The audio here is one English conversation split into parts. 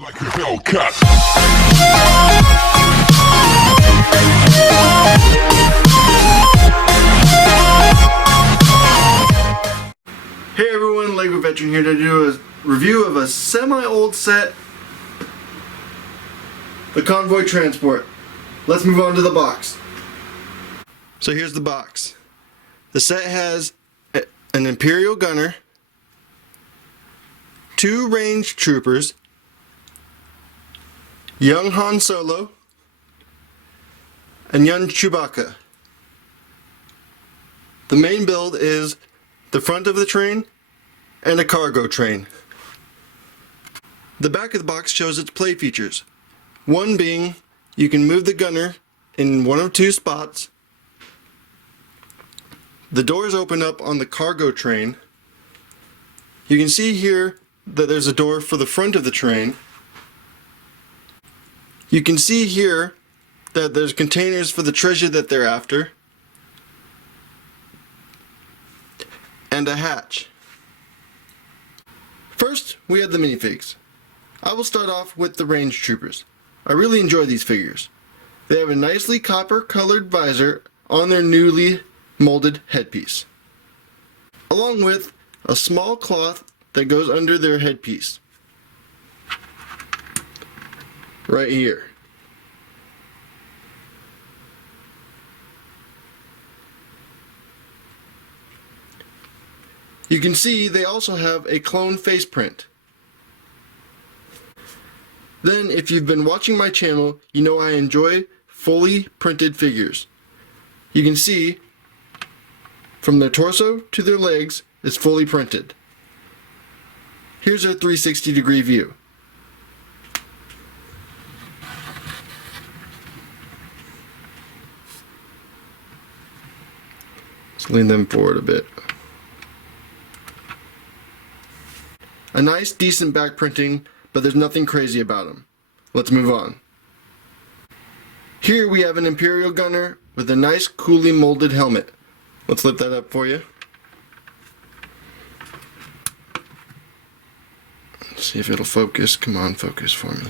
Like a Hellcat. Hey everyone, Lego Veteran here to do a review of a semi-old set, the Convoy Transport. Let's move on to the box. So here's the box. The set has an Imperial gunner, 2 range troopers, young Han Solo, and young Chewbacca. The main build is the front of the train and a cargo train. The back of the box shows its play features. One being you can move the gunner in one of 2 spots. The doors open up on the cargo train. You can see here that there's a door for the front of the train. You can see here that there's containers for the treasure that they're after, and a hatch. First, we have the minifigs. I will start off with the range troopers. I really enjoy these figures. They have a nicely copper colored visor on their newly molded headpiece, along with a small cloth that goes under their headpiece right here. You can see they also have a clone face print. Then, if you've been watching my channel, you know I enjoy fully printed figures. You can see from their torso to their legs is fully printed. Here's a 360-degree view. Let's lean them forward a bit. A nice, decent back printing, but there's nothing crazy about them. Let's move on. Here we have an Imperial gunner with a nice, coolly molded helmet. Let's lift that up for you. Let's see if it'll focus. Come on, focus for me.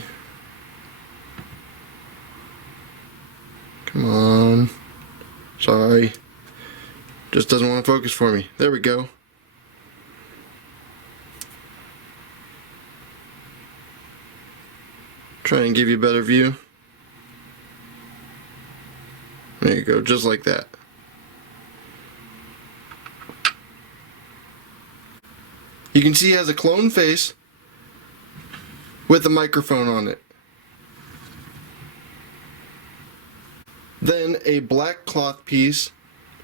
Come on. Sorry. Just doesn't want to focus for me. There we go. Try and give you a better view. There you go, just like that. You can see he has a clone face with a microphone on it. Then a black cloth piece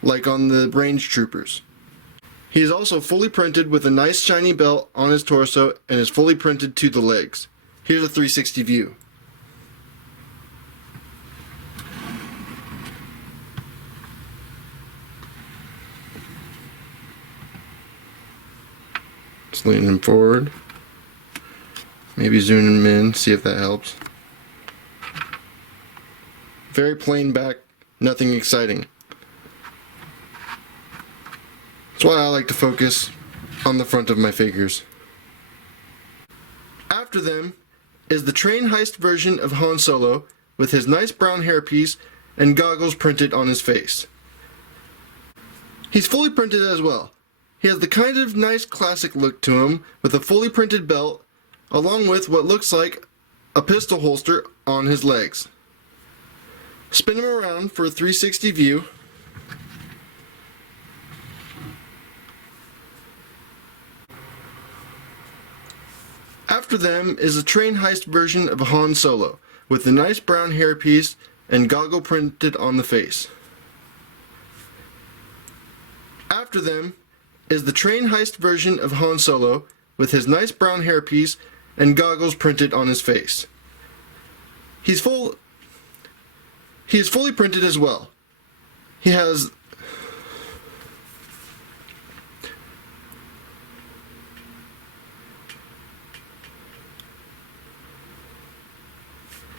like on the range troopers. He is also fully printed with a nice shiny belt on his torso and is fully printed to the legs. Here's a 360 view. Let's lean him forward. Maybe zoom him in, see if that helps. Very plain back, nothing exciting. That's why I like to focus on the front of my figures. After them is the train heist version of Han Solo with his nice brown hairpiece and goggles printed on his face. He's fully printed as well. He has the kind of nice classic look to him with a fully printed belt along with what looks like a pistol holster on his legs. Spin him around for a 360 view. After them is a train heist version of Han Solo with a nice brown hairpiece and goggle printed on the face. After them is the train heist version of Han Solo with his nice brown hairpiece and goggles printed on his face. He is fully printed as well.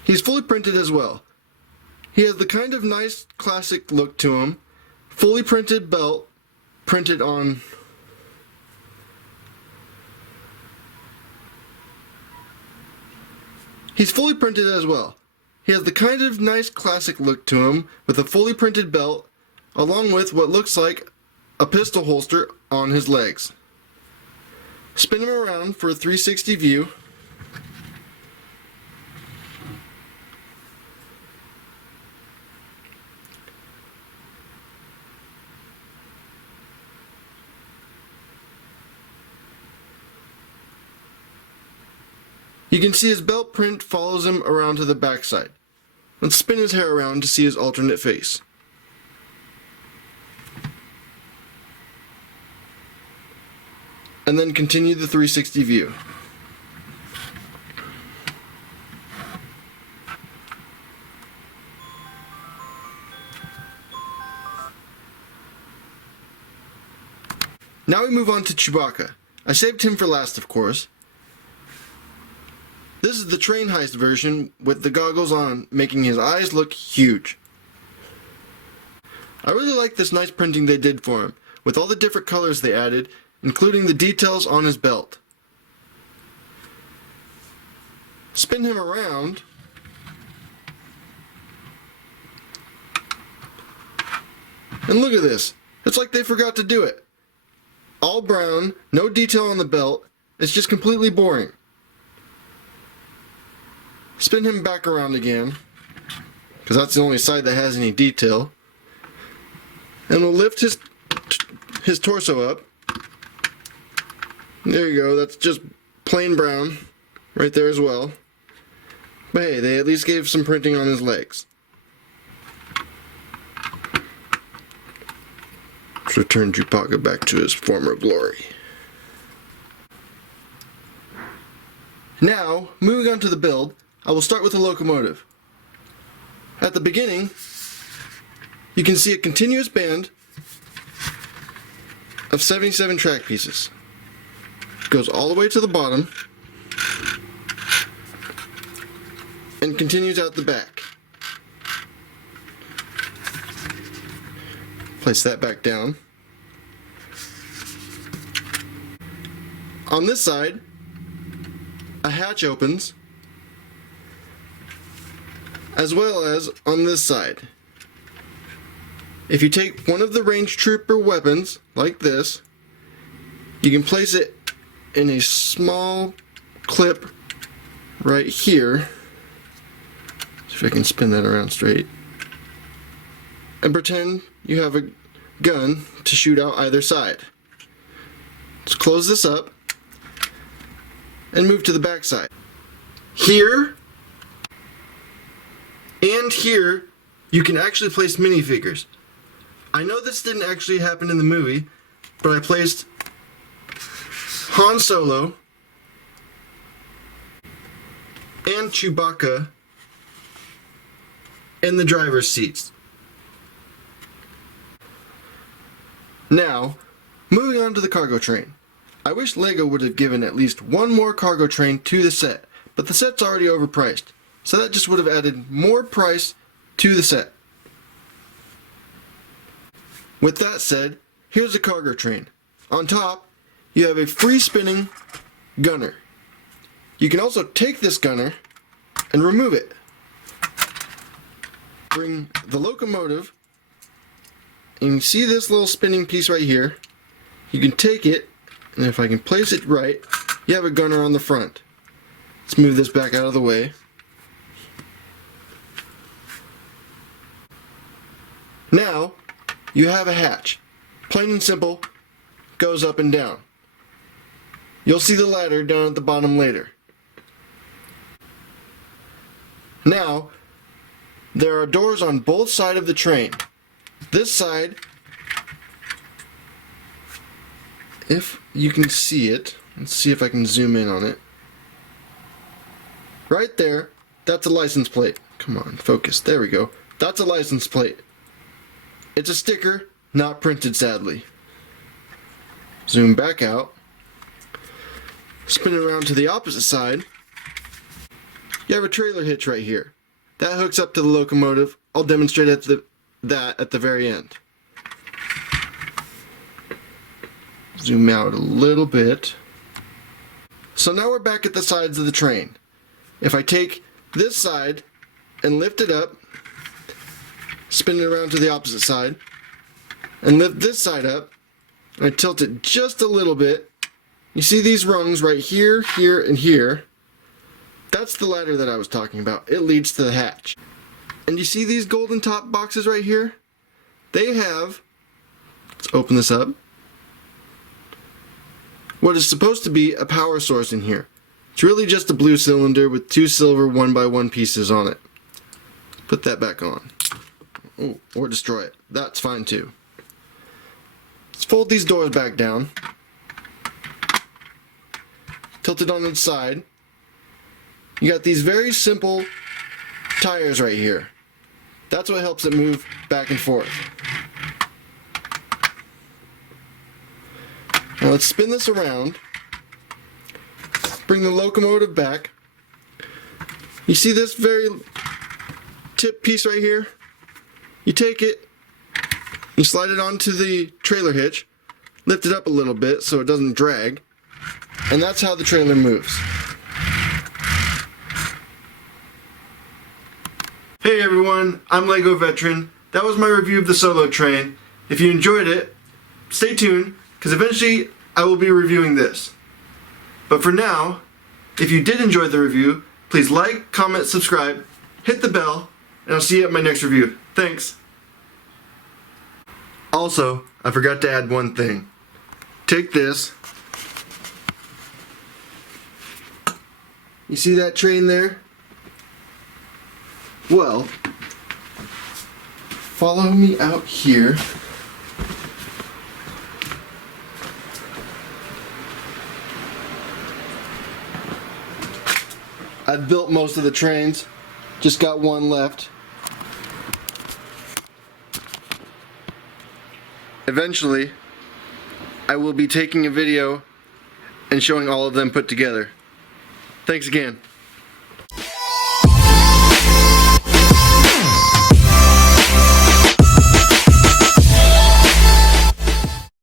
He's fully printed as well. He has the kind of nice classic look to him. Fully printed belt printed on He's fully printed as well. He has the kind of nice classic look to him with a fully printed belt along with what looks like a pistol holster on his legs. Spin him around for a 360 view. You can see his belt print follows him around to the backside. Let's spin his hair around to see his alternate face. And then continue the 360 view. Now we move on to Chewbacca. I saved him for last, of course. This is the train heist version with the goggles on, making his eyes look huge. I really like this nice printing they did for him, with all the different colors they added, including the details on his belt. Spin him around. And look at this. It's like they forgot to do it. All brown, no detail on the belt. It's just completely boring. Spin him back around again, because that's the only side that has any detail. And we'll lift his torso up. There you go, that's just plain brown right there as well. But hey, they at least gave some printing on his legs. Let's return Chewbacca back to his former glory. Now, moving on to the build, I will start with the locomotive. At the beginning, you can see a continuous band of 77 track pieces. It goes all the way to the bottom and continues out the back. Place that back down. On this side, a hatch opens, as well as on this side. If you take one of the range trooper weapons, like this, you can place it in a small clip right here. See if I can spin that around straight. And pretend you have a gun to shoot out either side. Let's close this up and move to the back side. Here and here, you can actually place minifigures. I know this didn't actually happen in the movie, but I placed Han Solo and Chewbacca in the driver's seats. Now, moving on to the cargo train. I wish LEGO would have given at least one more cargo train to the set, but the set's already overpriced. So that just would have added more price to the set. With that said, here's the cargo train. On top, you have a free spinning gunner. You can also take this gunner and remove it. Bring the locomotive, and you see this little spinning piece right here. You can take it, and if I can place it right, you have a gunner on the front. Let's move this back out of the way. Now, you have a hatch. Plain and simple, goes up and down. You'll see the ladder down at the bottom later. Now, there are doors on both sides of the train. This side, if you can see it, let's see if I can zoom in on it. Right there, that's a license plate. Come on, focus. There we go. That's a license plate. It's a sticker, not printed, sadly. Zoom back out. Spin it around to the opposite side. You have a trailer hitch right here. That hooks up to the locomotive. I'll demonstrate that at the very end. Zoom out a little bit. So now we're back at the sides of the train. if I take this side and lift it up, spin it around to the opposite side, and lift this side up, and I tilt it just a little bit, you see these rungs right here, here, and here? That's the ladder that I was talking about. It leads to the hatch. And you see these golden top boxes right here? They have, let's open this up, what is supposed to be a power source in here. It's really just a blue cylinder with 2 silver 1x1 pieces on it. Put that back on. Oh, or destroy it. That's fine too. Let's fold these doors back down. Tilt it on its side. You got these very simple tires right here. That's what helps it move back and forth. Now let's spin this around. Bring the locomotive back. You see this very tip piece right here? You take it, you slide it onto the trailer hitch, lift it up a little bit so it doesn't drag, and that's how the trailer moves. Hey everyone, I'm Lego Veteran. That was my review of the Solo train. If you enjoyed it, stay tuned, because eventually I will be reviewing this. But for now, if you did enjoy the review, please like, comment, subscribe, hit the bell, and I'll see you at my next review. Thanks. Also, I forgot to add one thing. Take this. You see that train there? Well, follow me out here. I've built most of the trains, just got one left. Eventually, I will be taking a video and showing all of them put together. Thanks again.